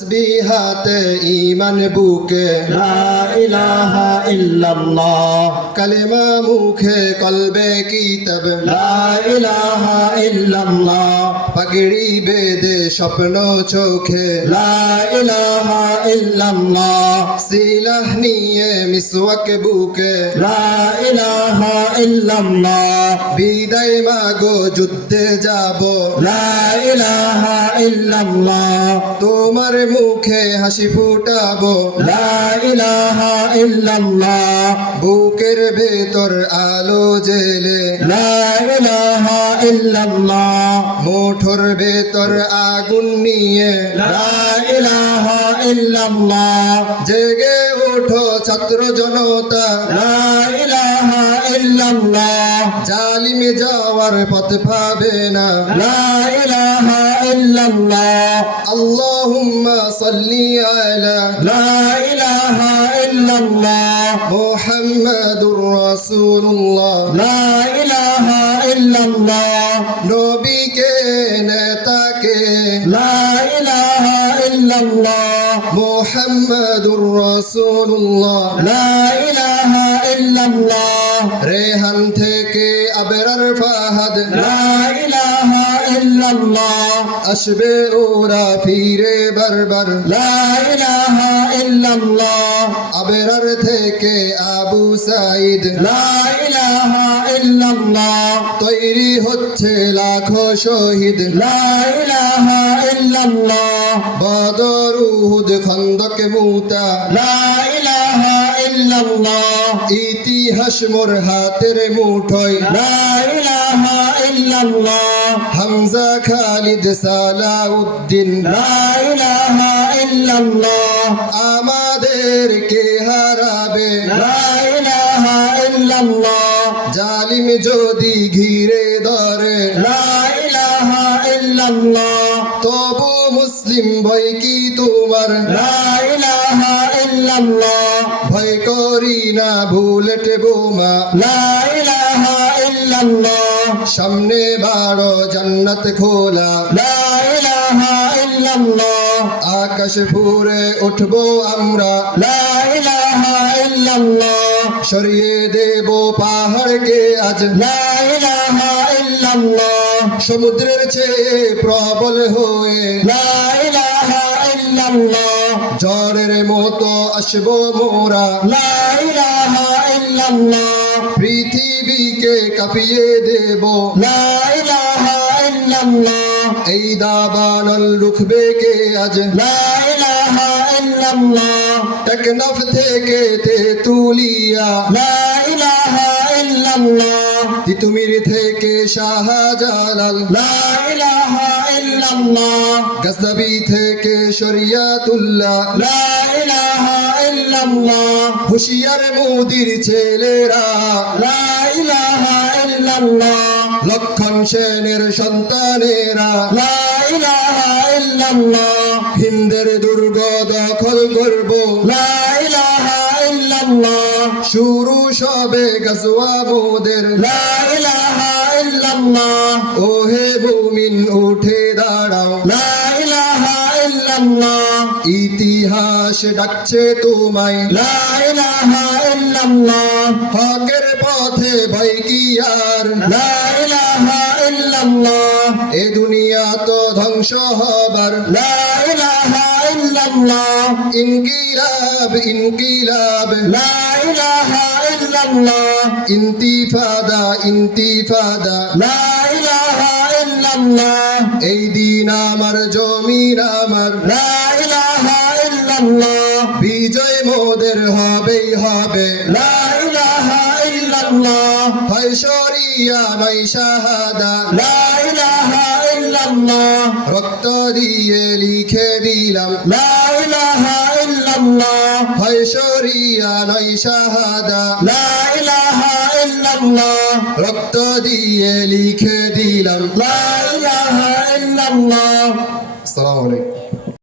তসবিহাতে ঈমান বুকে লা ইলাহা ইল্লাল্লাহ কালেমা মুখে কলবে কিতাব লা ইলাহা ইল্লাল্লাহ পাগড়ি বেদে স্বপ্ন চোখে লা ইলাহা ইল্লাল্লাহ সিলাহ নিয়ে মিসওয়াক বুকে লা ইলাহা ইল্লাল্লাহ বিদায় মাগো যুদ্ধে যাব লা ইলাহা ইল্লাল্লাহ তোমার মুখে হাসি ফুটাবো লা ইলাহা ইল্লাল্লাহ বুকের ভেতর আলো জেলে লা ইলাহা ইল্লাল্লাহ মুঠোর ভেতর আগুন নিয়ে লা ইলাহা ইল্লাল্লাহ জেগে ওঠো ছাত্র জনতা লা ইলাহা ইল্লাল্লাহ জালিম যাওয়ার পথ পাবে না লা ইলাহা ইল্লাল্লাহ আল্লাহুম্মা সাল্লি আলা লা ইলাহা ইল্লাল্লাহ মুহাম্মাদুর রাসূলুল্লাহ লা ইলাহা ইল্লাল্লাহ নবীকে নেতাকে লা ইলাহা ইল্লাল্লাহ মুহাম্মাদুর রাসূলুল্লাহ লা ইলাহা ইল্লাল্লাহ রেহান থেকে আবরার ফাহাদ লা ইলাহা ইল্লাল্লাহ আসবে ওরা ফিরে বারবার লা ইলাহা ইল্লাল্লাহ আবরার থেকে আবু সাইদ লা ইলাহা ইল্লাল্লাহ তৈরি হচ্ছে লাখো শহীদ লা ইলাহা ইল্লাল্লাহ বদর উহুদ খন্দক মুতা লা ইলাহা ইল্লাল্লাহ ইতিহাস মোর হাতের মুঠোয় লা ইলাহা ইল্লাল্লাহ হামজা খালিদ সালাউদ্দিন লা ইলাহা ইল্লাল্লাহ আমাদেরকে হারাবে লা ইলাহা ইল্লাল্লাহ জালিম যদি ঘিরে ধরে লা ইলাহা ইল্লাল্লাহ তবু মুসলিম ভয় কি তোমার লা ইলাহা ইল্লাল্লাহ ভয় করি না বুলেট বোমা লা ইলাহা ইল্লাল্লাহ সামনে বাড়ো জান্নাত খোলা লা ইলাহা ইল্লাল্লাহ আকাশ ফুরে উঠবো আমরা লা ইলাহা ইল্লাল্লাহ সরিয়ে দেব পাহাড়কে আজ লা ইলাহা ইল্লাল্লাহ সমুদ্রের চেয়ে প্রবল হয়ে লা ইলাহা ইল্লাল্লাহ ঝড়ের মতো আসবো মোরা লা ইলাহা ইল্লাল্লাহ পৃথিবীকে কাঁপিয়ে দেব লা ইলাহা ইল্লাল্লাহ এই দাবানল রুখবে কে আজ লা ইলাহা ইল্লাল্লাহ টেকনাফ থেকে তেতুলিয়া লা ইলাহা ইল্লাল্লাহ তিতুমির থেকে শাহজালাল লা ইলাহা ইল্লাল্লাহ গজনবী থেকে শরিয়াতুল্লাহ লা ইলাহা ইল্লাল্লাহ হুশিয়ার মুদির ছেলেরা লা ইলাহা ইল্লাল্লাহ লক্ষণ সেনের সন্তানেরা লা ইলাহা ইল্লাল্লাহ হিন্দের দুর্গ দখল করব লা ইলাহা ইল্লাল্লাহ শুরু সবে গজওয়া মোদের লা ইলাহা ইল্লাল্লাহ ওহে মুমিন উঠে দাঁড়াও লা ইলাহা ইল্লাল্লাহ ইতিহাস ডাকছে তোমায় লা ইলাহা ইল্লাল্লাহ হকের পথে ভয় কি আর লা ইলাহা ইল্লাল্লাহ এ দুনিয়া তো ধ্বংস হবার লা ইলাহা ইল্লাল্লাহ ইনকিলাব ইনকিলাব লা ইলাহা ইল্লাল্লাহ ইন্তিফাদা ইন্তিফাদা লা ইলাহা ইল্লাল্লাহ এই দিন আমার জমিন আমার লা ইলাহা ইল্লাল্লাহ বিজয় মোদের হবেই হবে লা ইলাহা ইল্লাল্লাহ হয় শরিয়া নয় শাহাদা লা ইলাহা ইল্লাল্লাহ রক্ত দিয়ে লিখে দিলাম লা ইলাহা ইল্লাল্লাহ হয় শরিয়া নয় শাহাদা লা ইলাহা ইল্লাল্লাহ রক্ত দিয়ে লিখে দিলাম লা ইলাহা ইল্লাল্লাহ আসসালামু আলাইকুম